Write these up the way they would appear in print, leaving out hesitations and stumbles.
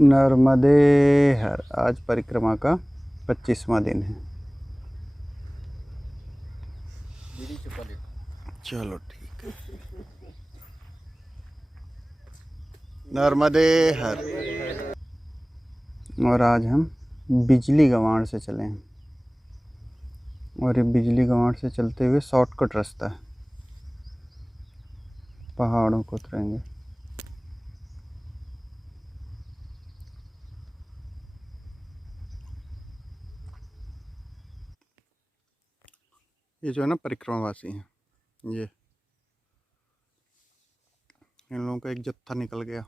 नर्मदे हर। आज परिक्रमा का 25वां दिन है। चलो ठीक है। नर्मदे हर। और आज हम बिजली गंवाड़ से चले हैं और ये बिजली गंवाड़ से चलते हुए शॉर्टकट रास्ता है, पहाड़ों को उतरेंगे। ये जो है ना परिक्रमावासी हैं, ये इन लोगों का एक जत्था निकल गया।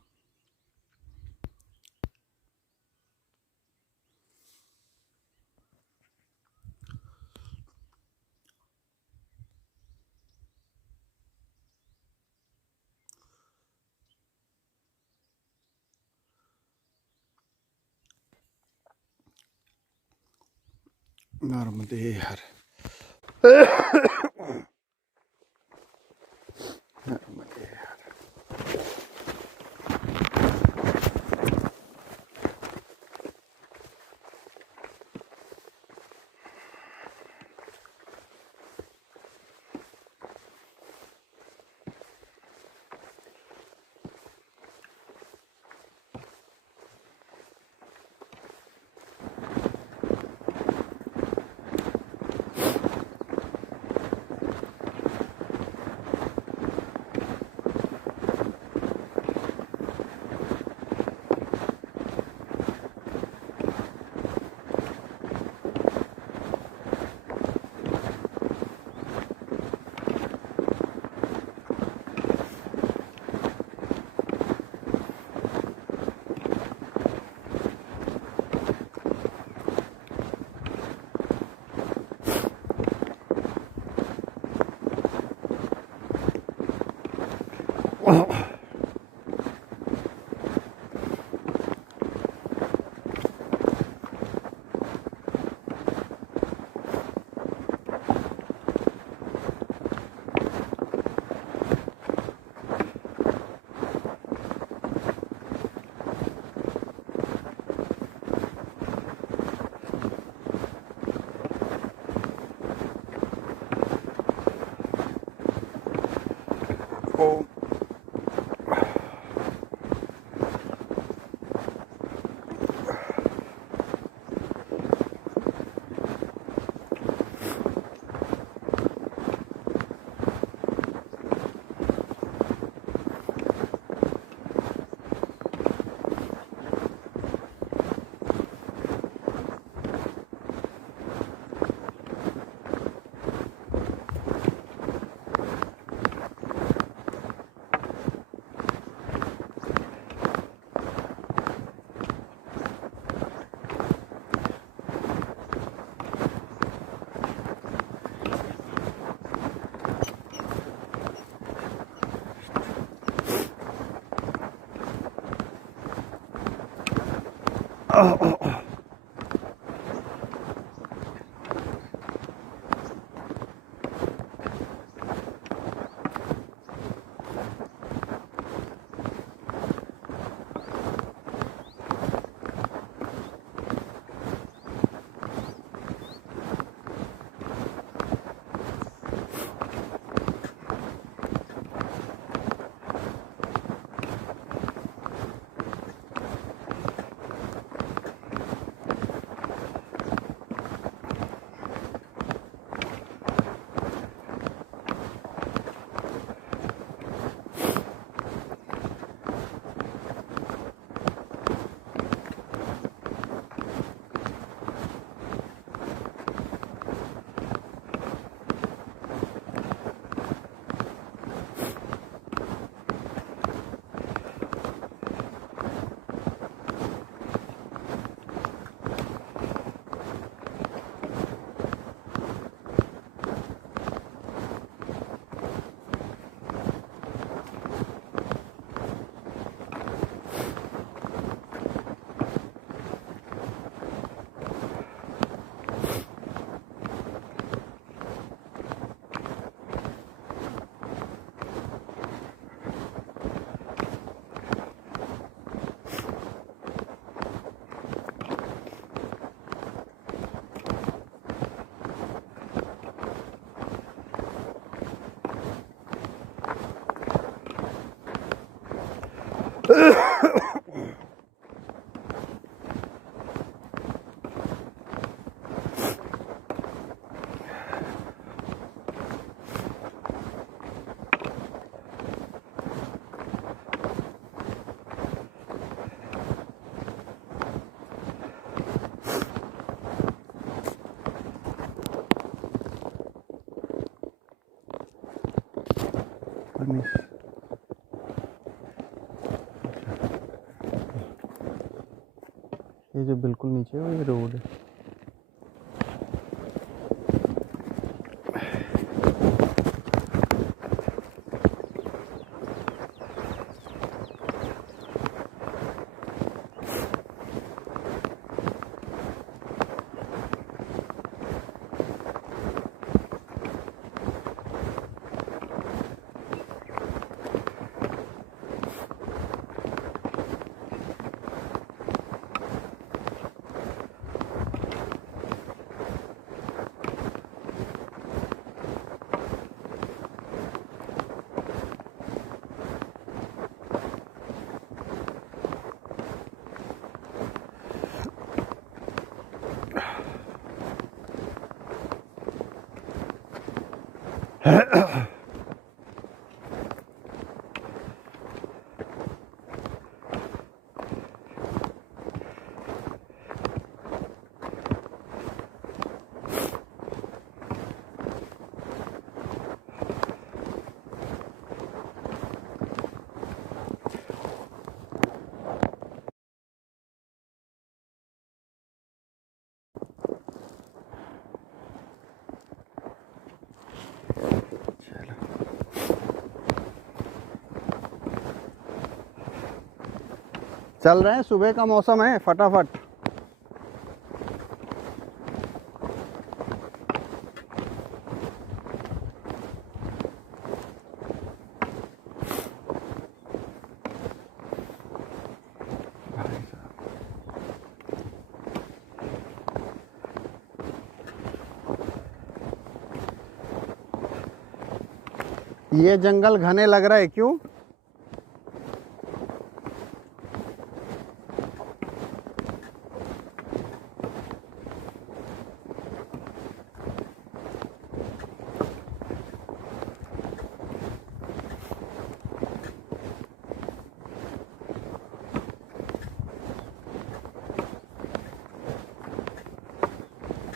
नर्मदे हर। नर्मदे हर। ओम। ये जो बिल्कुल नीचे है वो ये रोड है। चल रहे हैं, सुबह का मौसम है, फटाफट। ये जंगल घने लग रहा है, क्यों?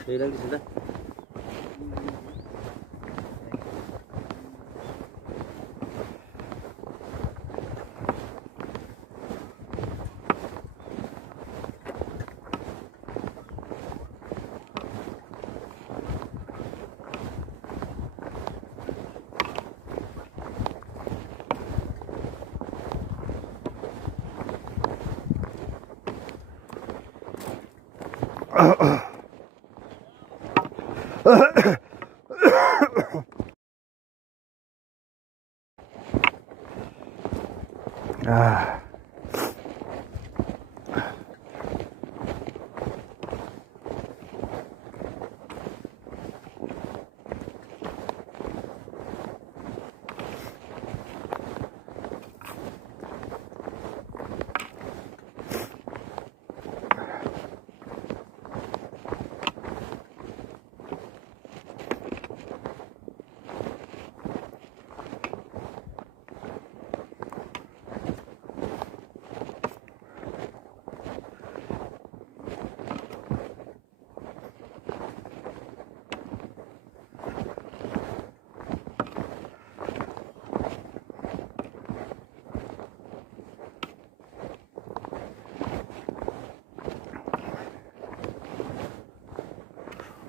सीधा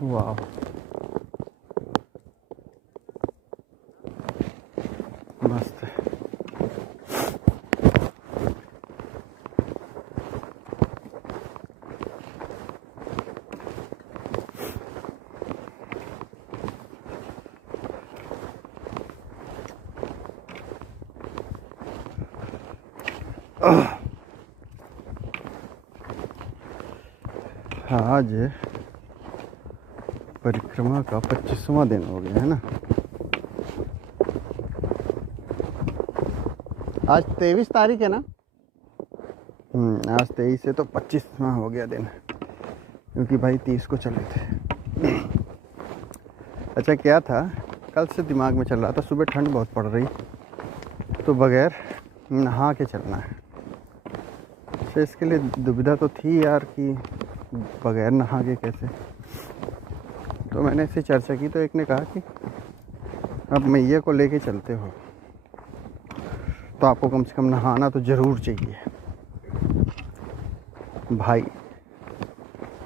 वाह, मस्त है। आज परिक्रमा का 25वां दिन हो गया है ना। आज 23 तारीख है ना। आज 23 से तो 25वां हो गया दिन, क्योंकि भाई 30 को चले थे। अच्छा क्या था, कल से दिमाग में चल रहा था, सुबह ठंड बहुत पड़ रही तो बगैर नहा के चलना है। तो इसके लिए दुविधा तो थी यार कि बगैर नहा के कैसे। तो मैंने इससे चर्चा की तो एक ने कहा कि अब मैया को लेके चलते हो तो आपको कम से कम नहाना तो ज़रूर चाहिए। भाई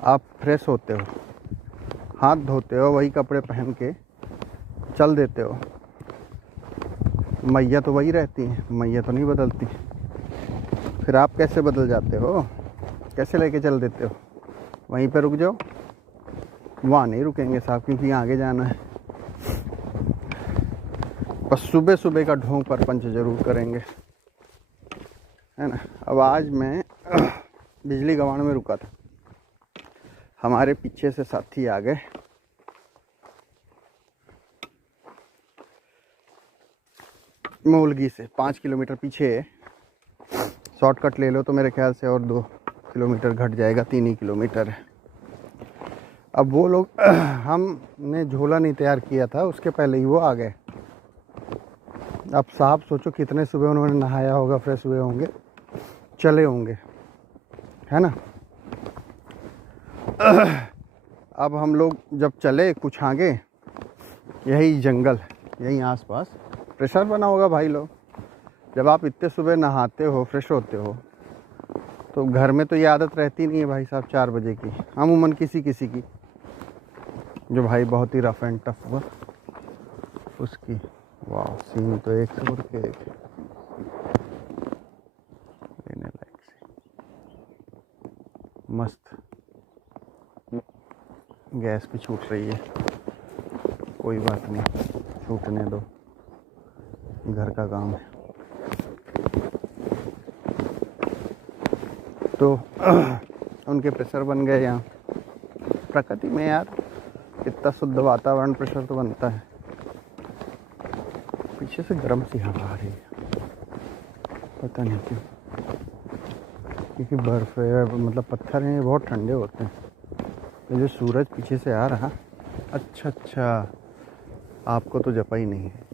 आप फ्रेश होते हो, हाथ धोते हो, वही कपड़े पहन के चल देते हो, मैया तो वही रहती हैं, मैया तो नहीं बदलती। फिर आप कैसे बदल जाते हो, कैसे लेके चल देते हो? वहीं पे रुक जाओ। वहाँ नहीं रुकेंगे साहब, क्योंकि आगे जाना है। बस सुबह सुबह का ढोंग पर पंच जरूर करेंगे, है ना। अब आज मैं बिजली गवाण में रुका था, हमारे पीछे से साथी आ गए। मूलगी से 5 किलोमीटर पीछे है, शॉर्टकट ले लो तो मेरे ख्याल से और 2 किलोमीटर घट जाएगा, 3 ही किलोमीटर है। अब वो लोग हमने झोला नहीं तैयार किया था, उसके पहले ही वो आ गए। अब साहब सोचो कितने सुबह उन्होंने नहाया होगा, फ्रेश हुए होंगे, चले होंगे, है ना। अब हम लोग जब चले कुछ आगे, यही जंगल, यही आसपास प्रेशर बना होगा भाई लोग। जब आप इतने सुबह नहाते हो, फ्रेश होते हो, तो घर में तो ये आदत रहती नहीं है भाई साहब 4 बजे की, अमूमन किसी किसी की, जो भाई बहुत ही रफ एंड टफ हुआ उसकी। वाह, सीन तो एक से बढ़ के एक लेने लायक सी, मस्त। गैस भी छूट रही है, कोई बात नहीं, छूटने दो, घर का काम है। तो उनके प्रेशर बन गए यहाँ। प्रकृति में यार कितना शुद्ध वातावरण, प्रेशर तो बनता है। पीछे से गर्म सी हवा आ रही है, पता नहीं क्यों, क्योंकि बर्फ़ है, मतलब पत्थर हैं, बहुत ठंडे होते हैं। तो जो सूरज पीछे से आ रहा, अच्छा आपको तो जपा ही नहीं है।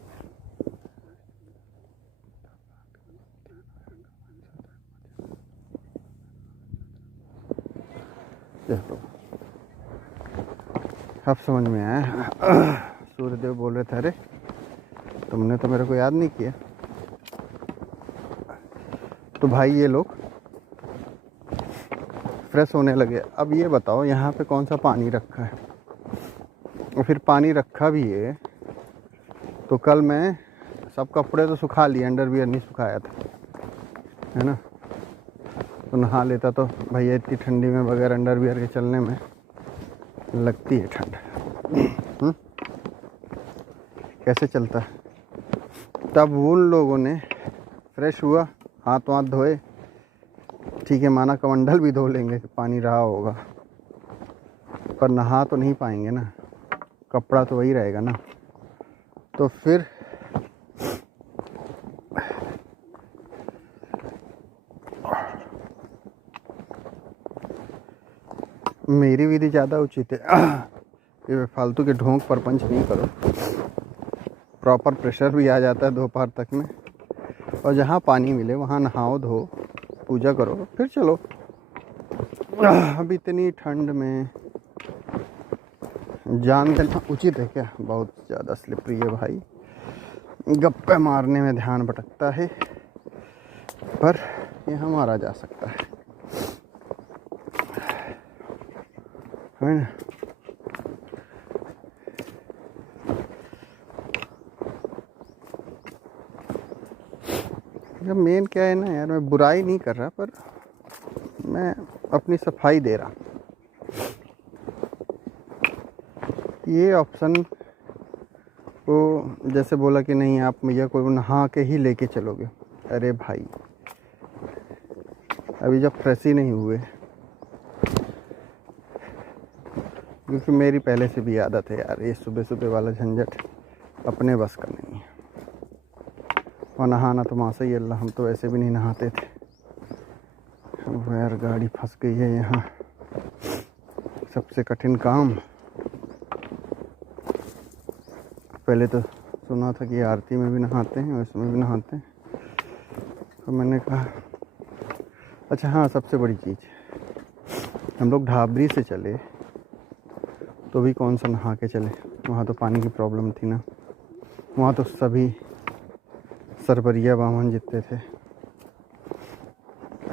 देखो अब समझ में आया। सूर्यदेव बोल रहे थे, अरे तुमने तो मेरे को याद नहीं किया। तो भाई ये लोग फ्रेश होने लगे। अब ये बताओ यहाँ पे कौन सा पानी रखा है, और फिर पानी रखा भी है तो कल मैं सब कपड़े तो सुखा लिए, अंडरवियर नहीं सुखाया था, है ना। तो नहा लेता तो भैया, इतनी ठंडी में बगैर अंडरवियर के चलने में लगती है ठंड। कैसे चलता है। तब उन लोगों ने फ्रेश हुआ, हाथ वाथ धोए, ठीक है, माना कमंडल भी धो लेंगे, पानी रहा होगा, पर नहा तो नहीं पाएंगे ना, कपड़ा तो वही रहेगा ना। तो फिर मेरी विधि ज़्यादा उचित है। ये फालतू के ढोंग पर पंच नहीं करो, प्रॉपर प्रेशर भी आ जाता है दोपहर तक में। और जहाँ पानी मिले वहाँ नहाओ, धो, पूजा करो, फिर चलो। अब इतनी ठंड में जान देना उचित है क्या? बहुत ज़्यादा स्लिपरी है भाई, गप्पे मारने में ध्यान भटकता है, पर यहाँ मारा जा सकता है ना। जब मेन क्या है ना यार, मैं बुराई नहीं कर रहा, पर मैं अपनी सफाई दे रहा। ये ऑप्शन को जैसे बोला कि नहीं आप मैया को नहा के ही लेके चलोगे, अरे भाई अभी जब फ्रेश ही नहीं हुए, क्योंकि मेरी पहले से भी आदत है यार, ये सुबह सुबह वाला झंझट अपने बस का नहीं है। और नहाना तो मासा ही अल्लाह, हम तो वैसे भी नहीं नहाते थे, अब यार गाड़ी फंस गई है यहाँ। सबसे कठिन काम। पहले तो सुना था कि आरती में भी नहाते हैं और इसमें भी नहाते हैं, तो मैंने कहा अच्छा हाँ, सबसे बड़ी चीज़, हम लोग ढाबरी से चले तो भी कौन सा नहा के चले, वहाँ तो पानी की प्रॉब्लम थी ना। वहाँ तो सभी सरबरिया बामन जितने थे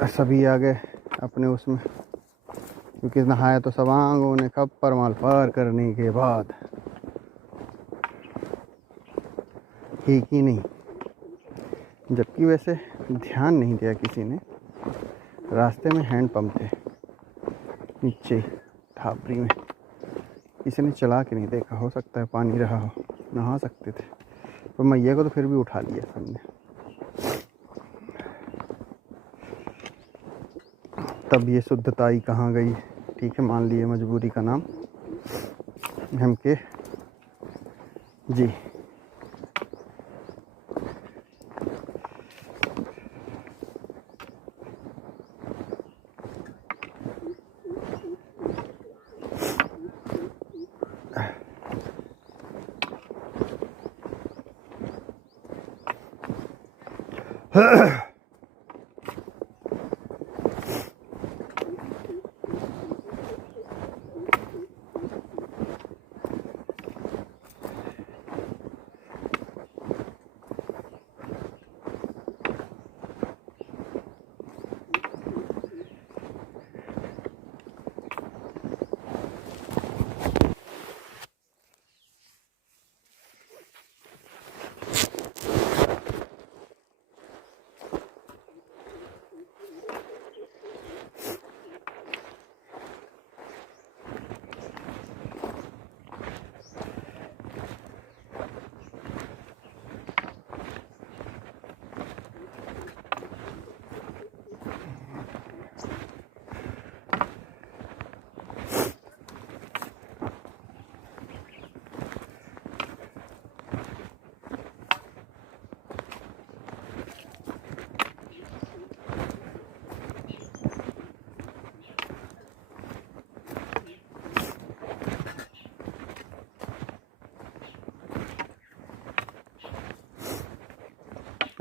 सभी आ गए अपने उसमें, क्योंकि नहाया तो सब आंगों ने खप्पर माल पार करने के बाद ठीक ही नहीं। जबकि वैसे ध्यान नहीं दिया किसी ने, रास्ते में हैंड पंप थे नीचे ढाबरी में, किसी ने चला के नहीं देखा। हो सकता है पानी रहा हो, नहा सकते थे, पर मैया को तो फिर भी उठा लिया सबने। तब ये शुद्धताई कहाँ गई। ठीक है, मान लिए मजबूरी का नाम हम के जी।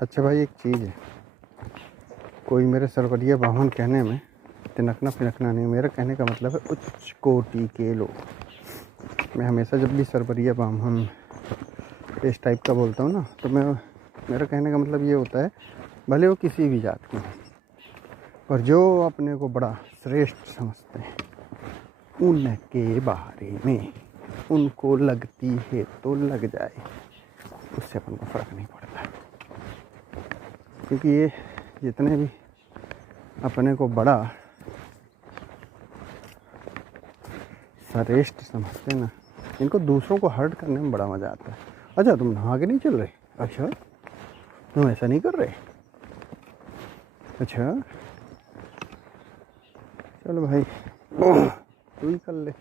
अच्छा भाई, एक चीज़ है, कोई मेरे सरवरिया बामन कहने में तिनकना फिनकना नहीं। मेरा कहने का मतलब है उच्च कोटि के लोग। मैं हमेशा जब भी सरवरिया बामन इस टाइप का बोलता हूँ ना, तो मेरा कहने का मतलब ये होता है, भले वो किसी भी जात के हों, पर जो अपने को बड़ा श्रेष्ठ समझते हैं, उनके बारे में उनको लगती है तो लग जाए, उससे अपन को फ़र्क नहीं पड़ता है। क्योंकि ये जितने भी अपने को बड़ा श्रेष्ठ समझते हैं ना, इनको दूसरों को हर्ट करने में बड़ा मज़ा आता है। अच्छा, तुम नहा के नहीं चल रहे? अच्छा, तुम ऐसा नहीं कर रहे? अच्छा, चलो भाई तू ही कर ले।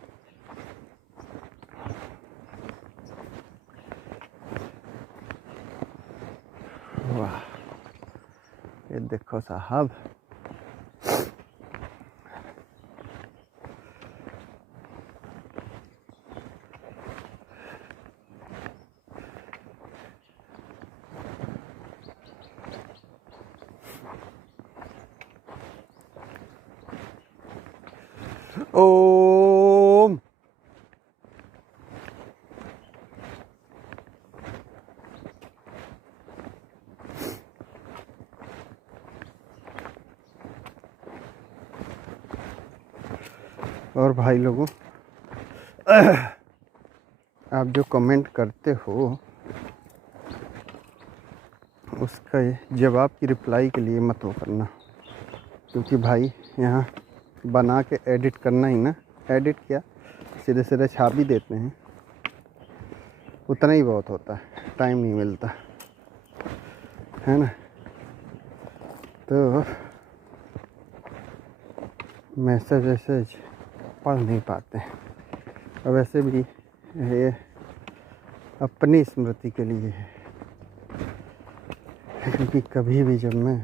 वाह, ये देखो साहब, ओम। और भाई लोगों, आप जो कमेंट करते हो उसका जवाब की रिप्लाई के लिए मत वो करना, क्योंकि भाई यहाँ बना के एडिट करना ही ना, एडिट क्या सीधे सीधे छाप ही देते हैं, उतना ही बहुत होता है, टाइम नहीं मिलता है ना। तो मैसेज वैसेज पढ़ नहीं पाते हैं। और वैसे भी ये अपनी स्मृति के लिए है, क्योंकि कभी भी जब मैं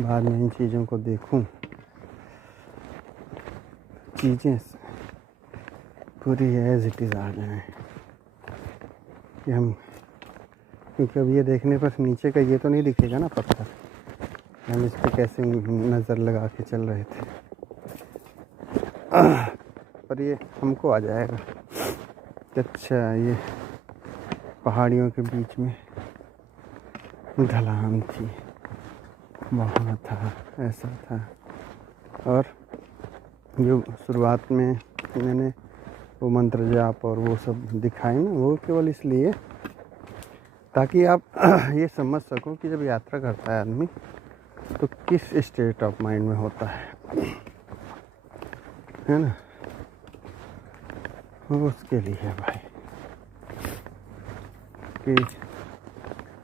बाद में इन चीज़ों को देखूं चीज़ें पूरी एज इट इज़ आ जाएँ कि हम, क्योंकि अब ये देखने पर नीचे का ये तो नहीं दिखेगा ना पत्थर, हम इस पर कैसे नज़र लगा के चल रहे थे, पर ये हमको आ जाएगा कि अच्छा ये पहाड़ियों के बीच में ढलान थी, वहाँ था, ऐसा था। और जो शुरुआत में मैंने वो मंत्र जाप और वो सब दिखाए ना, वो केवल इसलिए ताकि आप ये समझ सको कि जब यात्रा करता है आदमी तो किस स्टेट ऑफ माइंड में होता है ना, वो उसके लिए है भाई कि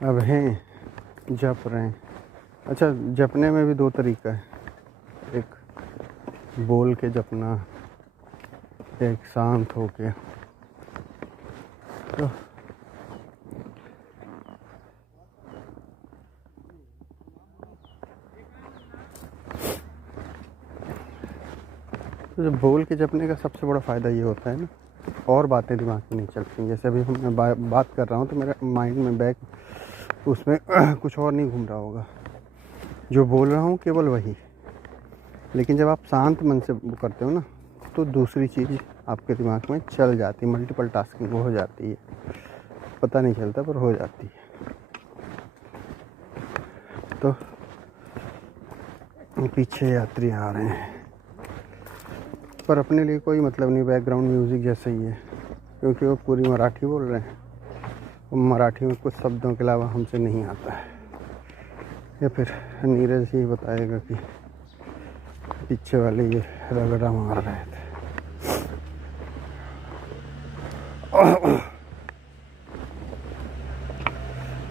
अब हैं जप रहे हैं। अच्छा, जपने में भी दो तरीका है, एक बोल के जपना, एक शांत होके। तो जब बोल के जपने का सबसे बड़ा फ़ायदा ये होता है ना, और बातें दिमाग में नहीं चलती। जैसे अभी मैं बात कर रहा हूँ तो मेरे माइंड में बैक उसमें कुछ और नहीं घूम रहा होगा, जो बोल रहा हूँ केवल वही। लेकिन जब आप शांत मन से करते हो ना, तो दूसरी चीज़ आपके दिमाग में चल जाती है, मल्टीपल टास्किंग हो जाती है, पता नहीं चलता पर हो जाती है। तो पीछे यात्री आ रहे हैं, पर अपने लिए कोई मतलब नहीं, बैकग्राउंड म्यूज़िक जैसे ही है, क्योंकि वो पूरी मराठी बोल रहे हैं। मराठी में कुछ शब्दों के अलावा हमसे नहीं आता है, या फिर नीरज ही बताएगा कि पीछे वाले ये रगड़ा मार रहे थे।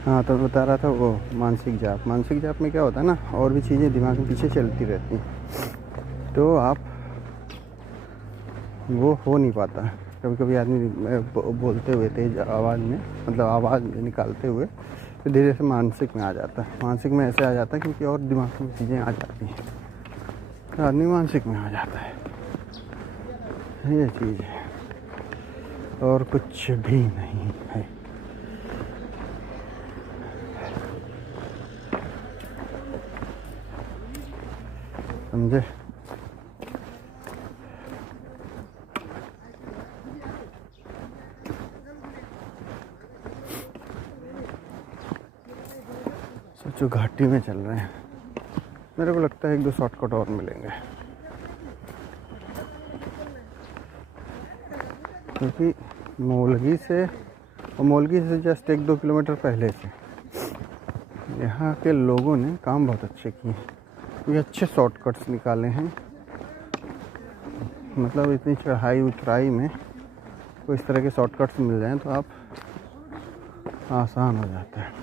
हाँ, तो बता रहा था वो मानसिक जाप में क्या होता है ना, और भी चीज़ें दिमाग में पीछे चलती रहती हैं, तो आप वो हो नहीं पाता। कभी कभी आदमी बोलते हुए तेज आवाज़ में, मतलब आवाज़ निकालते हुए, तो धीरे से मानसिक में आ जाता है। मानसिक में ऐसे आ जाता है क्योंकि और दिमाग में चीज़ें आ जाती हैं, तो आदमी मानसिक में आ जाता है। ये चीज़ है और कुछ भी नहीं है। समझे? सोचो घाटी में चल रहे हैं, मेरे को लगता है एक दो शॉर्टकट और मिलेंगे, क्योंकि मोलगी से जस्ट 1-2 किलोमीटर पहले से यहाँ के लोगों ने काम बहुत अच्छे किए, ये अच्छे शॉर्टकट्स निकाले हैं। मतलब इतनी चढ़ाई उतराई में कोई इस तरह के शॉर्टकट्स मिल जाएं तो आप आसान हो जाता है।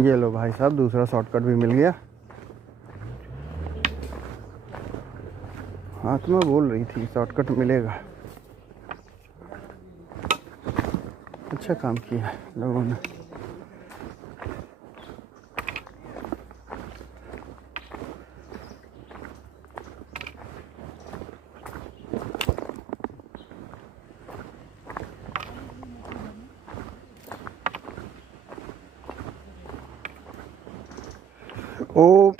ये लो भाई साहब, दूसरा शॉर्टकट भी मिल गया। हाँ, तो मैं बोल रही थी शॉर्टकट मिलेगा। अच्छा काम किया लोगों ने। ओ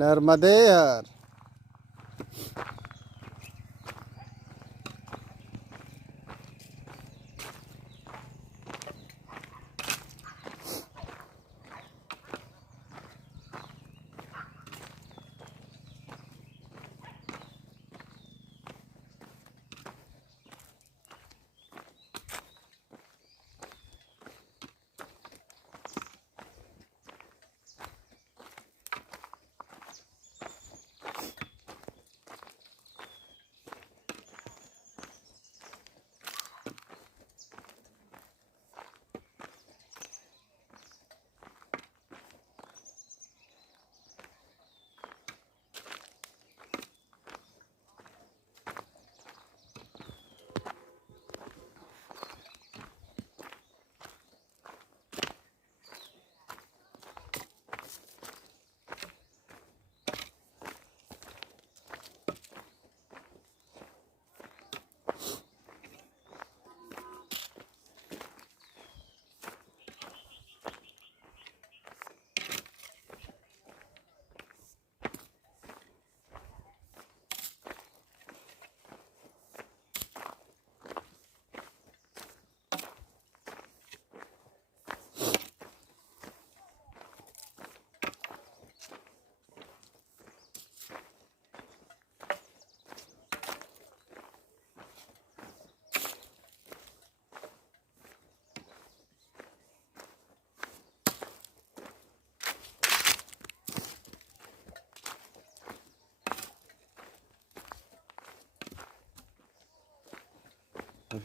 नर्मदे हर।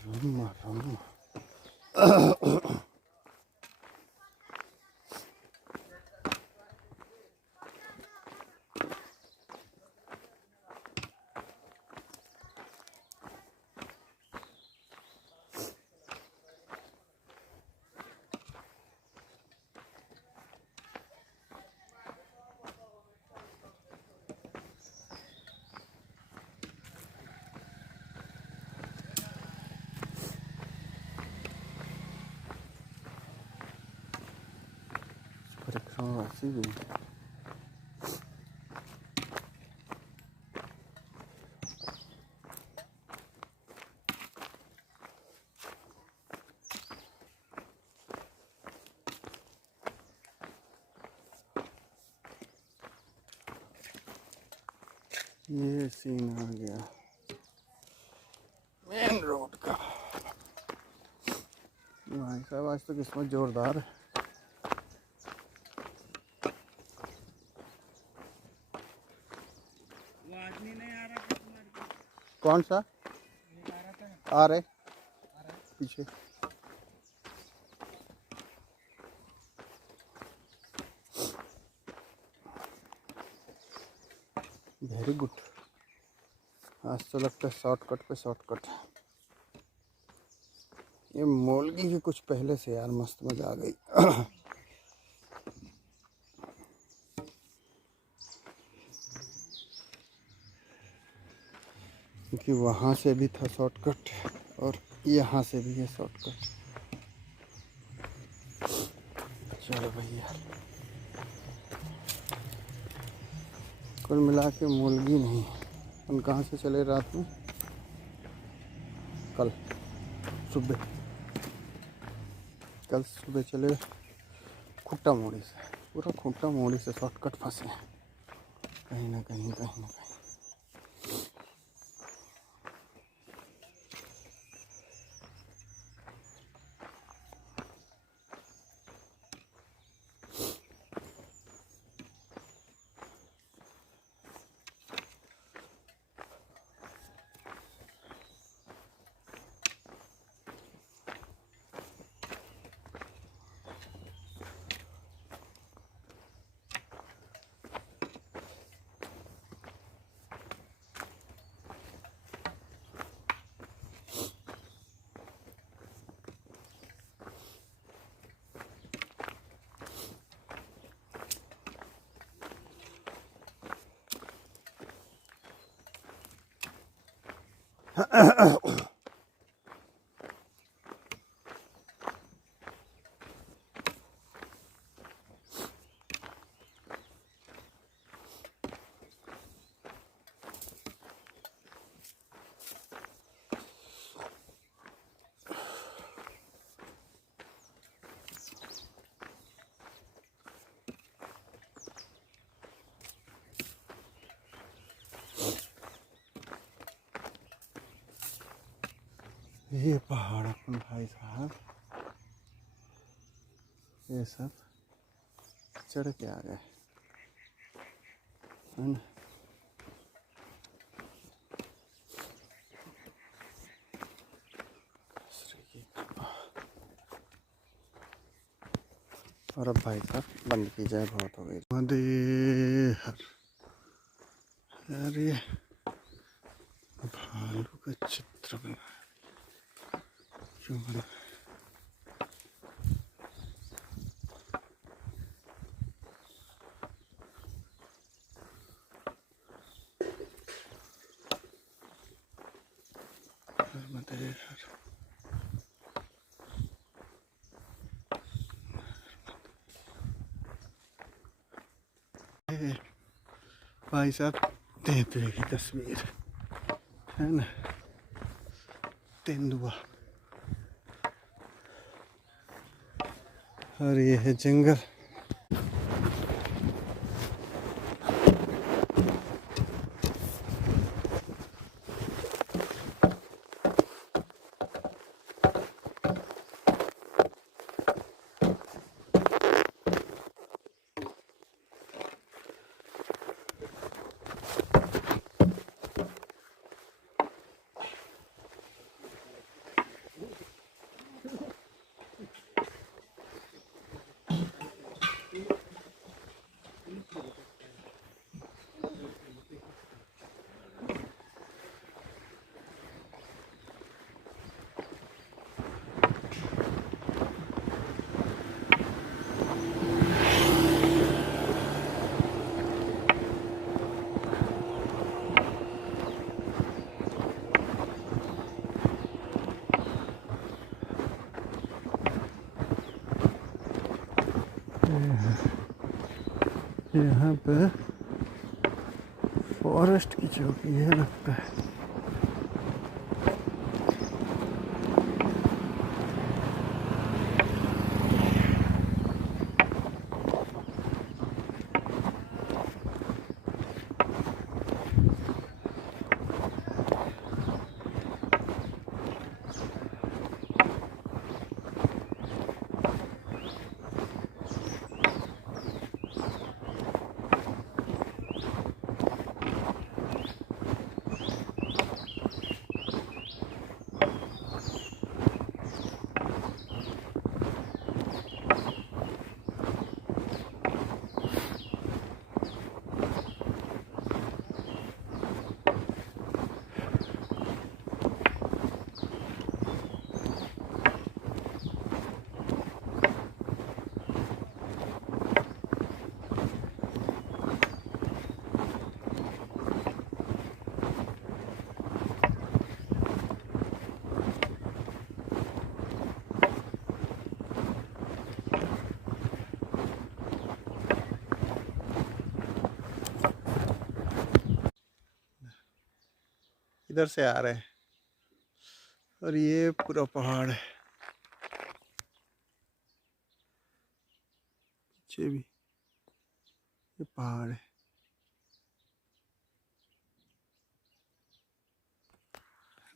Rumma. परिक्रमा ऐसी भी ये सीन आ गया मेन रोड का। भाई साहब आज तो किस्मत जोरदार है। कौन सा आ रहे पीछे? Very good. आज तो लगता है शॉर्टकट पे शॉर्टकट। ये मोलगी की कुछ पहले से यार मस्त मजा आ गई। क्योंकि वहाँ से भी था शॉर्टकट और यहाँ से भी है शॉर्टकट। चलो भैया, कुल मिला के मोलगी नहीं। हम कहाँ से चले रात में? कल सुबह चले खुट्टा मोड़ी से। पूरा खुट्टा मोड़ी से शॉर्टकट फंसे हैं कहीं ना कहीं कहीं ना कहीं। ये पहाड़ अपन भाई साहब ये सब चढ़ के आ गए है ना। और अब भाई साहब बंद की जाए, बहुत हो गई। मदेहर, अरे भालू का चित्र बना क्यों बना? मदेहर भाई साहब तेंदुए की तस्वीर है ना, तेंदुआ। और ये है जंगल। यहाँ पे फॉरेस्ट की चौकी है लगता है। इधर से आ रहे हैं और ये पूरा पहाड़ है, पीछे भी ये पहाड़ है।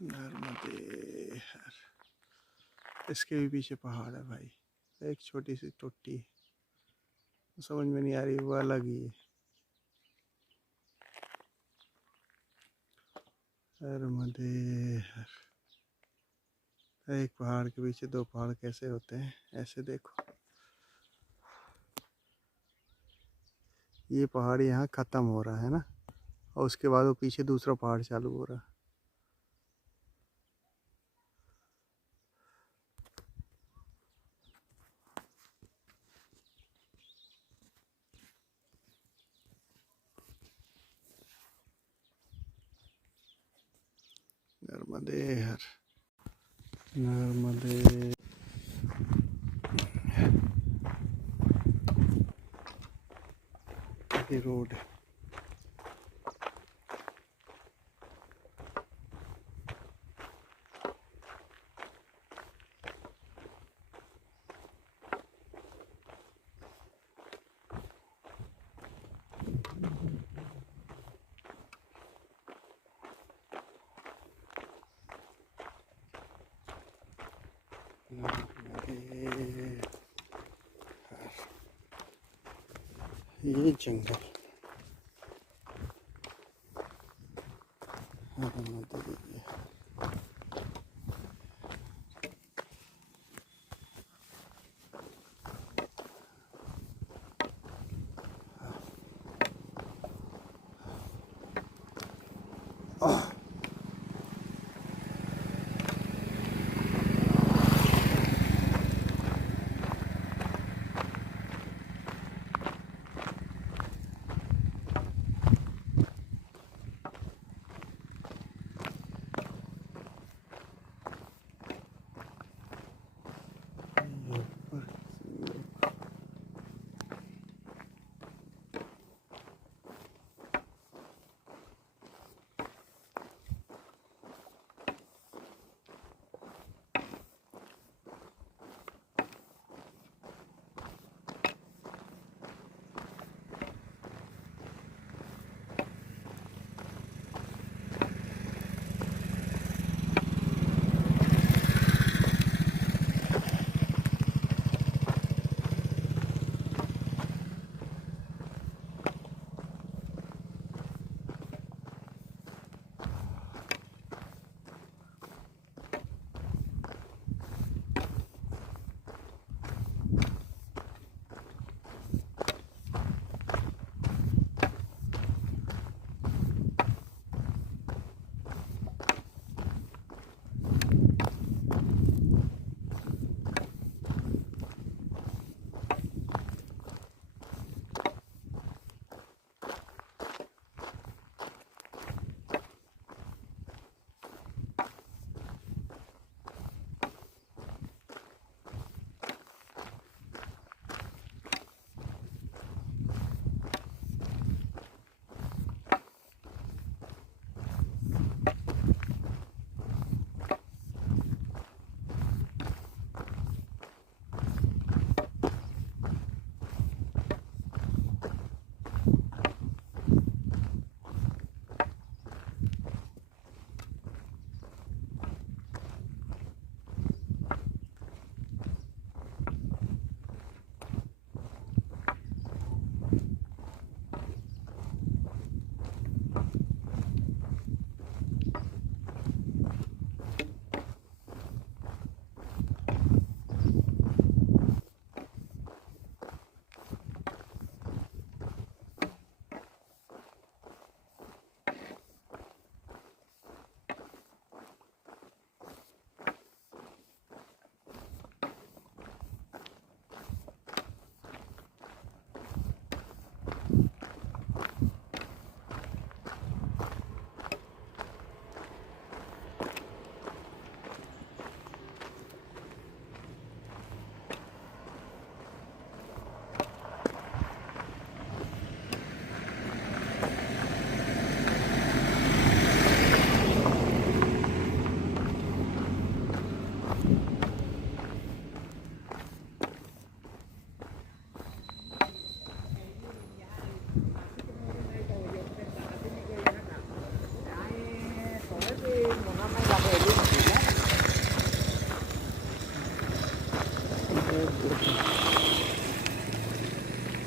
नर्मदे हर, इसके भी पीछे पहाड़ है भाई। एक छोटी सी टोटी है, समझ में नहीं आ रही, वो अलग ही है। नर्मदे हर, एक पहाड़ के पीछे दो पहाड़ कैसे होते हैं, ऐसे देखो। ये पहाड़ यहाँ ख़त्म हो रहा है ना, और उसके बाद वो पीछे दूसरा पहाड़ चालू हो रहा है। नर्मदे हर नर्मदे। ये रोड है। ये जंगल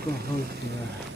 कहाँ गया है?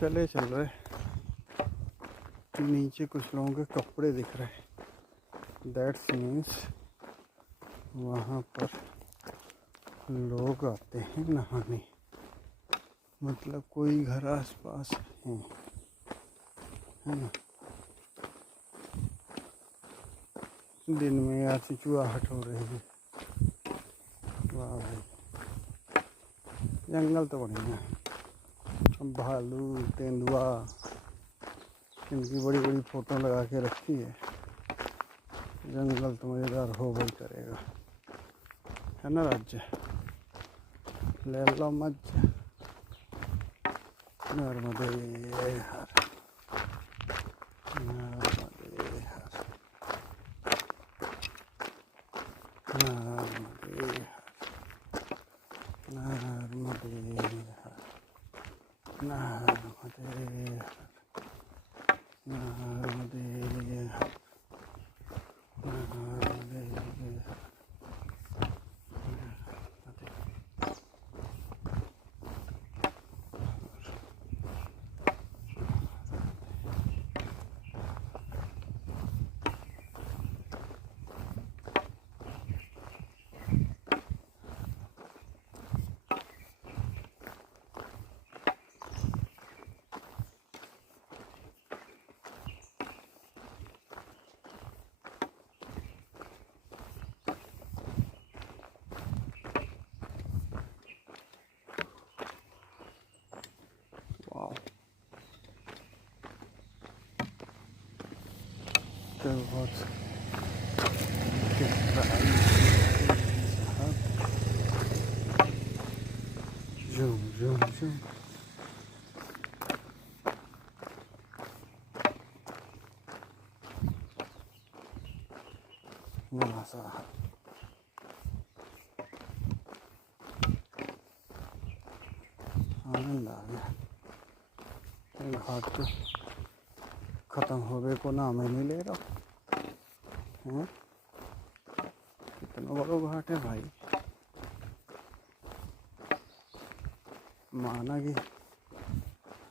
चले चल रहे, नीचे कुछ लोगों के कपड़े दिख रहे। दैट्स मीन्स वहाँ पर लोग आते हैं नहाने, मतलब कोई घर आसपास है ना। दिन में यहाँ चिचुआहट हो रही है। वाह भाई, जंगल तो बढ़िया है। भालू तेंदुआ इनकी बड़ी बड़ी फोटो लगा के रखी है। जंगल तो मज़ेदार हो भाई करेगा, है ना राज्य। ले लो मजा, नर्मदे हर, नर्मदे हर, नर्मदे हर, नर्मदे हर, नर्मदे हर, नर्मदे हर, नर्मदे हर। तो बहुत झूम झूम झूम। आनंद आ गया। घाट तो खत्म होवे को नाम ही नहीं ले रहा है। कितना बड़ा घाट है भाई। माना कि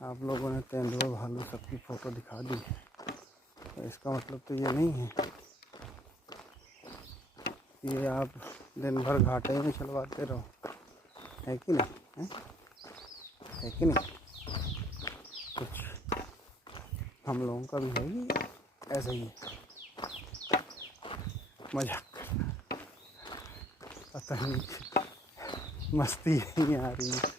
आप लोगों ने तेंदुआ भालू सबकी फ़ोटो दिखा दी, तो इसका मतलब तो ये नहीं है कि आप दिन भर घाटे में चलवाते रहो, है कि नहीं? है कि नहीं? कुछ हम लोगों का भी है ही ऐसा ही मजाक, पता नहीं मस्ती नहीं आ रही है।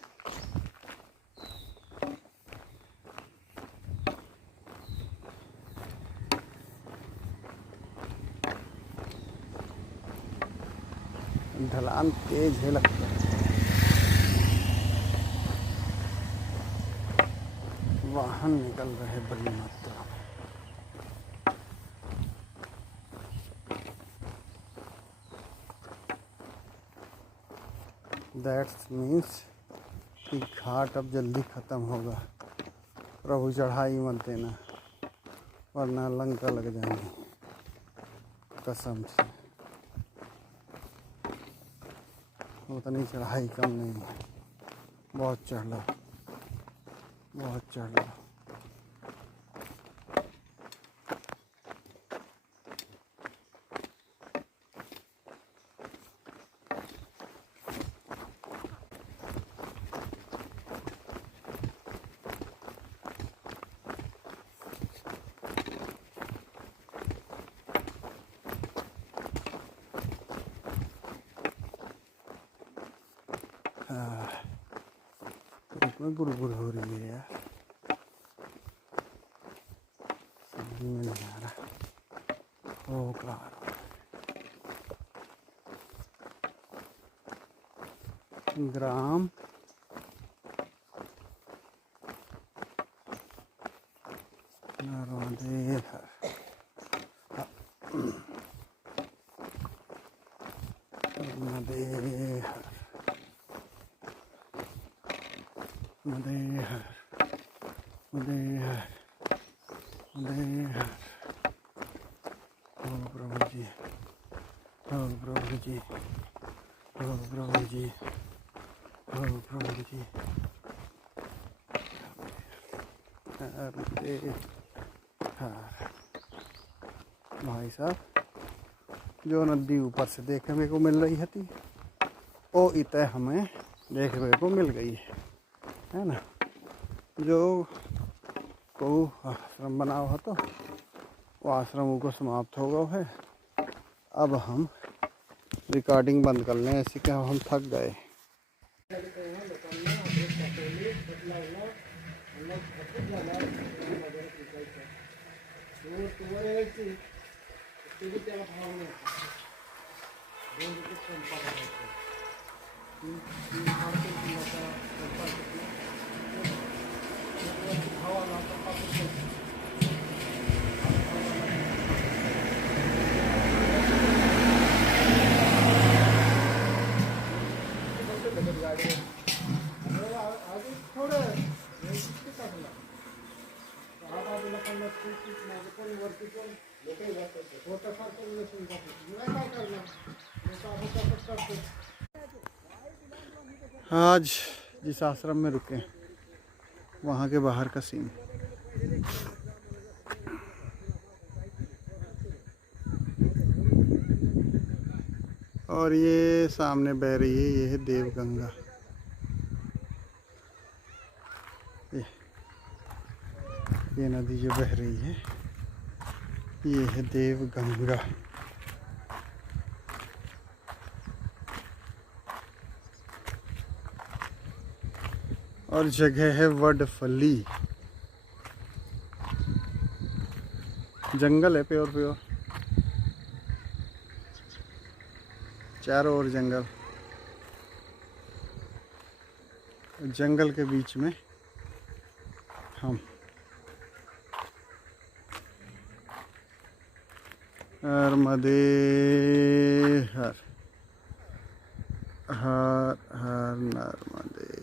ढलान तेज है लगता है। वाहन निकल रहे बड़ी मात्रा में। दैट्स मीन्स कि घाट अब जल्दी ख़त्म होगा। प्रभु चढ़ाई मत देना वरना लंका लग जाएंगे, कसम से। उतनी चढ़ाई कम नहीं है, बहुत चढ़ लो, बहुत चढ़ लो। इसमें गुड़गुड़ हो रही है यार, समझ में नहीं आ रहा हो क्या रहा है। ग्राम नर्मदे हर, नर्मदे हर, नर्मदे हर, नर्मदे हर, नर्मदे हर। ओ प्रभु जी, ओ प्रभु जी, ओ प्रभु जी, ओ प्रभु जी। नर्मदे हर। भाई साहब जो नदी ऊपर से देखने को मिल रही थी वो इतने हमें देखने को मिल गई है ना। जो को आश्रम बना हुआ तो वो आश्रम को समाप्त हो गया है। अब हम रिकॉर्डिंग बंद कर लें, ऐसे क्या हम थक गए। आज जिस आश्रम में रुके वहाँ के बाहर का सीन। और ये सामने बह रही है, ये है देवगंगा। ये नदी जो बह रही है ये है देवगंगा। और जगह है वडफली। जंगल है, प्योर प्योर चारों ओर जंगल। जंगल के बीच में हम। नर्मदे हर हर हर नर्मदे।